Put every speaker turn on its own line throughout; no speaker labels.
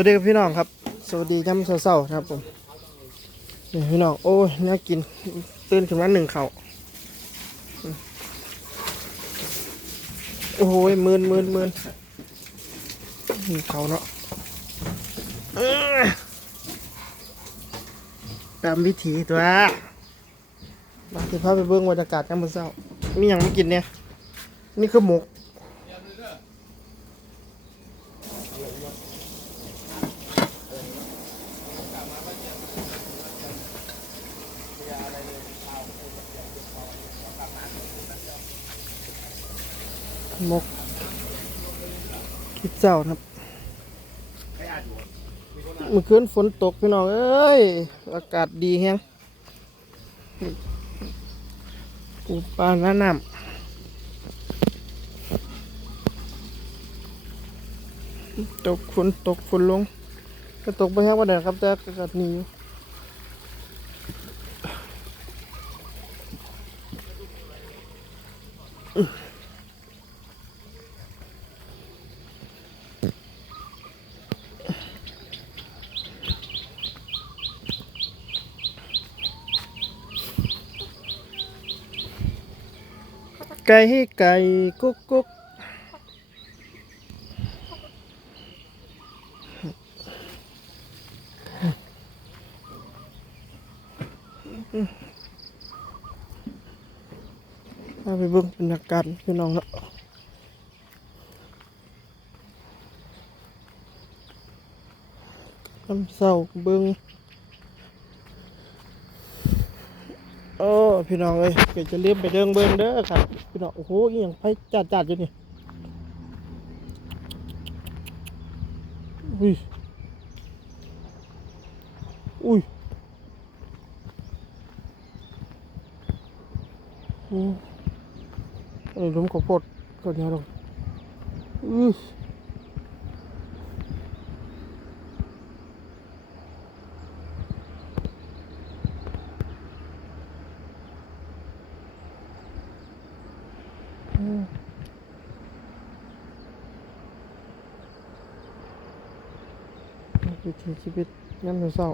วัสดีครับพี่น้องครับ สวัสดีจำเศร้าๆครับผมนี่พี่น้อง โอ้ยน่ากิน ตื่นขึ้นมาหนึ่งเขาโอ้โหมืนมืนมืนนึ่เขาเนาะตามวิถีตัวมาสิพาไปเบิ้งบรรยากาศยามมื้อเช้ามีอย่างไม่กินเนี่ย นี่คือหมก มกคิดเจ้านะครับเมื่อคืนฝนตกพี่น้องเอ้ย อากาศดีแฮงปูปลาหน้าน้ำตกฝนตกฝนลง ก็ตกไปแห้งวันเดียวครับแต่อากาศหนีอยู่ ไก่ให้ไก่กุ๊กกุ๊กเอาไปเบิ่งบรรยากาศพี่น้องเนาะน้ำเศร้าเบิ่ง โอ้พี่น้องเอ้ยเดี๋ยวจะเรียบไปเดิงเบิ่งเด้อครับ พี่น้องโอ้โหอหย่างไฟจัดจัดอยู่นี่อุ้ยอุ้ยอืมอันนี้ล้มข้าวโพดก็เนี้ยลงอืออืม วิถีชีวิตยันมื้อเศร้า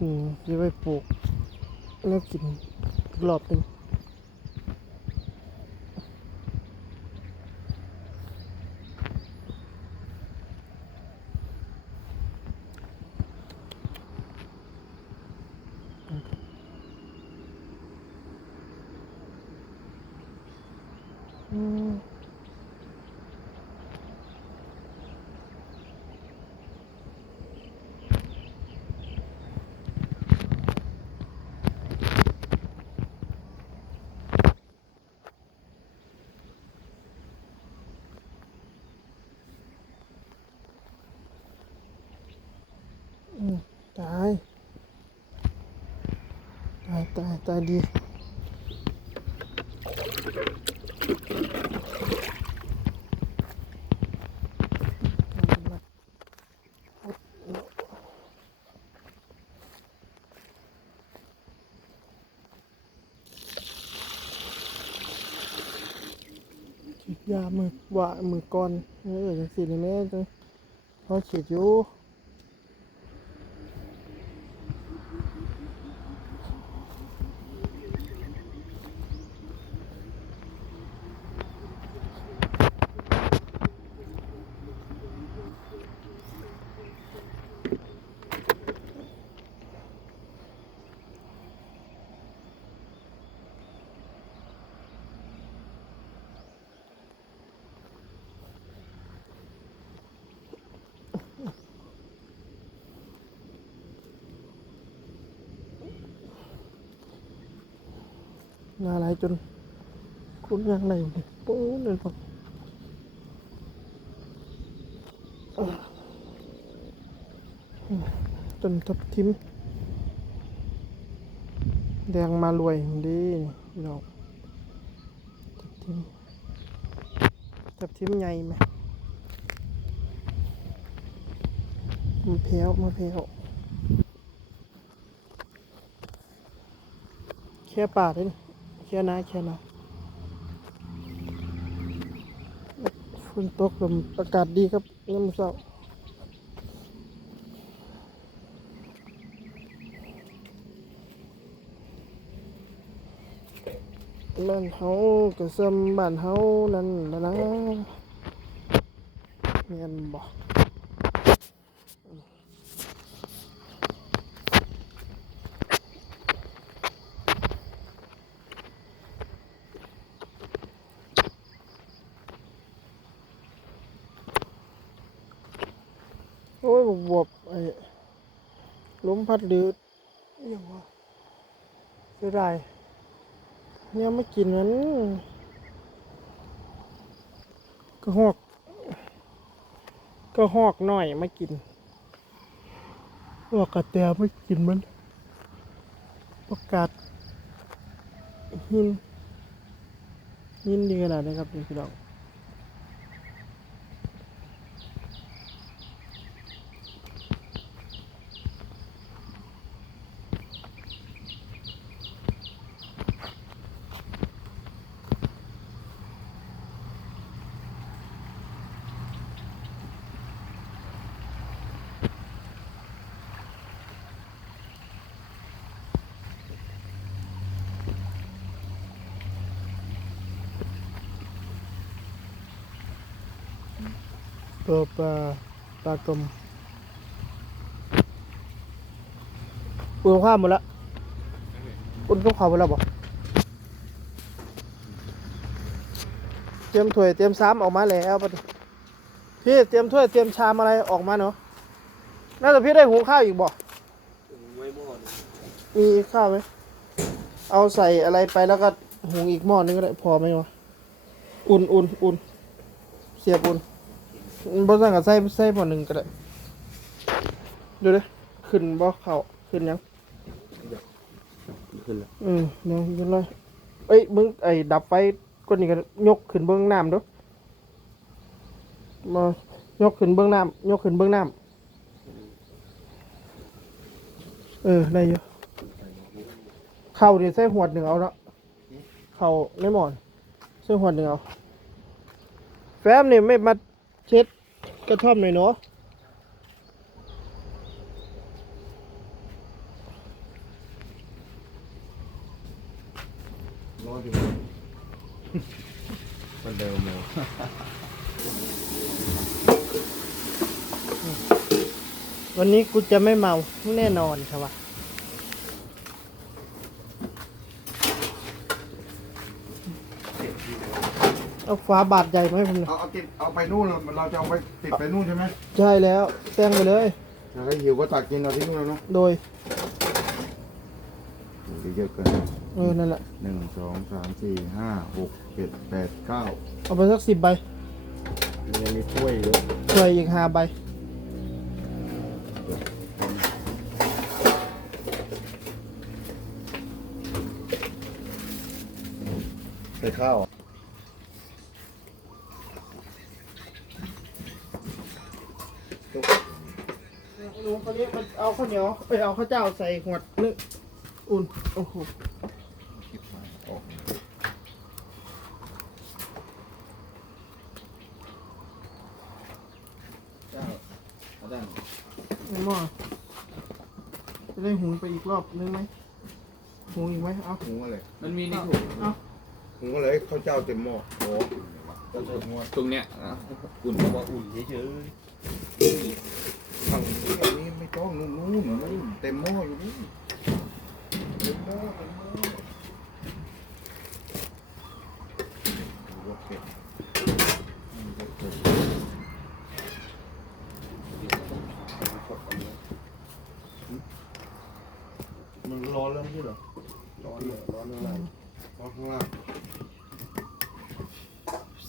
อืมจะไปปลูกแล้วกินรอบหนึ่งอืมอืมตาย ตายตายตายดีฉีดยามือว่ามือก่อนเออจังสินี่แม่จังพอฉีดอยู่ นาหลายจนคุณยังไหนอยู่นี่ยโอ้เลยครับจนทับทิม แดงมารวยดีพี่น้องทับทิมทับทิมใหญ่ไหมมะเพร้าวมะเพร้าวแค่ป่าเลย เคลียนะเคลียนะฝนตกลมอากาศดีครับน้ำเศร้าบ้านเฮากระซำบ้านเฮานั่นละนะเมียนบ่โอ้ยบวบไอ้ล้มพัดดืดอหยังวะเสียดายเนี่ยไม่กินนั้นก็หอก ก็หอกหน่อยไม่กินหอกกระแตไม่กินมันประกาศหินหินดีขนาดนี้ครับพี่น้อง ตัวปลาปลากลมอุ่นข้าวหมดละอุ่นข้าวหมดแล้วบอกเตรียมถ้วยเตรียมซ้ำออกมาแล้วปะดิพี่เตรียมถ้วยเตรียมชามอะไรออกมาเนาะน่าจะพี่ได้หุงข้าวอีกบ่
ไว้หม้อหนึ่ง
มีข้าวไหมเอาใส่อะไรไปแล้วก็หุงอีกหม้อนึงก็ได้พอไหมวะ อุ่นอุ่นอุ่นเสียบอุ่น บ่สั่งกับใส่ใส่หม้อหนึ่งก็ได้ดูดิขึ้นบ่เข่าขึ้นยัง
ขึ้นแล้ว
อืมเดี๋ยวขึ้นเลยเอ้ยมึงไอ้ดับไฟก้นนี่ก็ยกขึ้นเบื้องน้ำดูมายกขึ้นเบื้องน้ำยกขึ้นเบื้องน้ำเออได้อยู่เข่านี่ใส่หวดหนึ่งเอาเนาะเข่าไม่หมอนใส่หวดหนึ่งเอาแฟ้มนี่ไม่มาเช็ด กระท่อมหน่อยเนาะ
รออยู่มันเดิมเลย
วันนี้กูจะไม่เมาแน่นอนครับวะ เอาฟ้าบาดใหญ่มาให้ผมหน่อย
เอาเอาติดเอาไปนู่นเราเราจะเอาไปติดไปนู่นใช่ไหม
ใช่แล้วแป้งไปเลย
ถ้าได้หิวก็ตักกินเอาที่นู่นแล้วเนาะ
โดย
เดี๋ยวเยอะเกิน
เออนั่นแหละ
หนึ่งสองสามสี่ห้าหกเจ็ดแปดเก้า
เอาไปสักสิบใบ
มันยังมีถ้วยเยอะ
ช่วยอีกห้าใบ
ใส่ข้าว
ลุงคนนี้มันเอาข้าวเหนียวเอ้ยเอาข้าวเจ้าใส่ขวดนึกอุ่น โอ้โห
ออกเจ้าเอาได้
ในหม้อจะได้หุงไปอีกรอบนึงไหมหุงอีกไหมเอา
หุงอะไร
มันมีในถุง
เอา
หุงอะไรข้าวเจ้าเต็มหม้อโอ้เจ้าเต็มหม้อ
ตรงเนี้ยอะอุ่นก็ว่าอุ่นเฉย
ฝั่งนี้อันนี้ไม่ต้องนู่นนู่นนู่นเต็มหม้ออยู่นี่เต็มหม้อเต็มหม้อโอเคมันร้อนแล้วไม่เหรอร้อนเลยร้อนข้างล่างร้อนข้างล่าง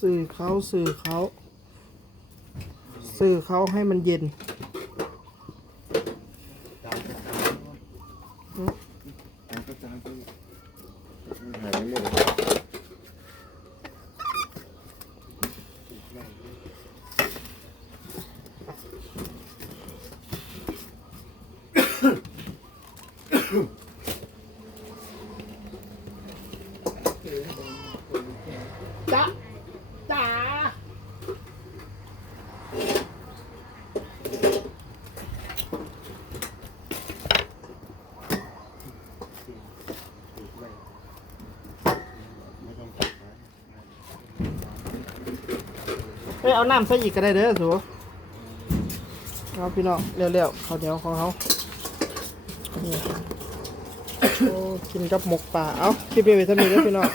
สื่อเขาสื่อเขาสื่อเขาให้มันเย็น
ก็จานก็หายไปหมดเลย
เจ๊ะจ๋าเฮ้ยเอาน้ำใส่อีกก็ได้เด้อสูเอาพี่น้องเร็วๆเขาวเหนียวของเขานี่โอ้ กินกับหมกป่า เอาคลิปนี้ไปเท่านี้เด้วพี่น้อง